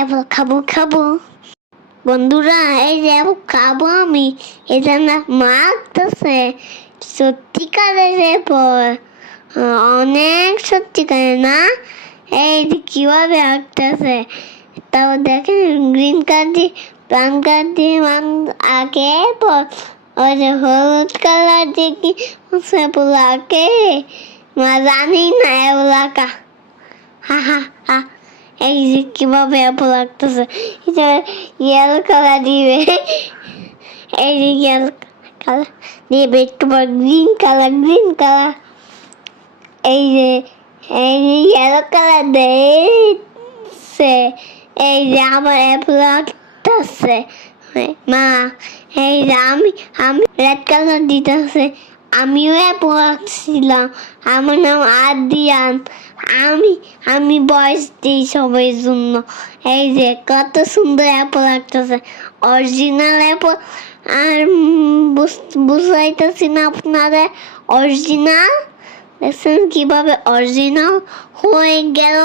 এবার খাবো খাবো বন্ধুরা, এই যে খাবো আমি। এটা না মারতেছে সত্যিকারের এরপর অনেক সত্যিকারের না। এই যে কিভাবে আঁকতেছে, তাও দেখেন গ্রিন কার্ড দিয়ে প্রাণ কার্ড দিয়ে আঁকে, পর ওই যে হলুদ কালার দিয়ে কি সেগুলো আঁকে মা জানি না এগুলো আঁকা। হা হা হা, এই যে কিভাবে অ্যাপল আঁকতেছে, ইয়েলো কালার দিবে, এই যে ইয়েলো কালার দিবে, একটু পর গ্রিন কালার, এই যে ইয়েলো কালার দিচ্ছে, এই যে আমার অ্যাপল আঁকতেছে মা। এই যে আমি রেড কালার দিতেছে, আমিও অ্যাপল আঁকছিলাম। আমার নাম আদিয়ান। আমি বয়স দিই সবাই জন্য। এই যে কত সুন্দর অ্যাপল আঁকতেছে, অরিজিনাল অ্যাপল। আর বুঝাইতেছি না আপনারা, অরিজিনাল দেখছেন কিভাবে অরিজিনাল হয়ে গেল।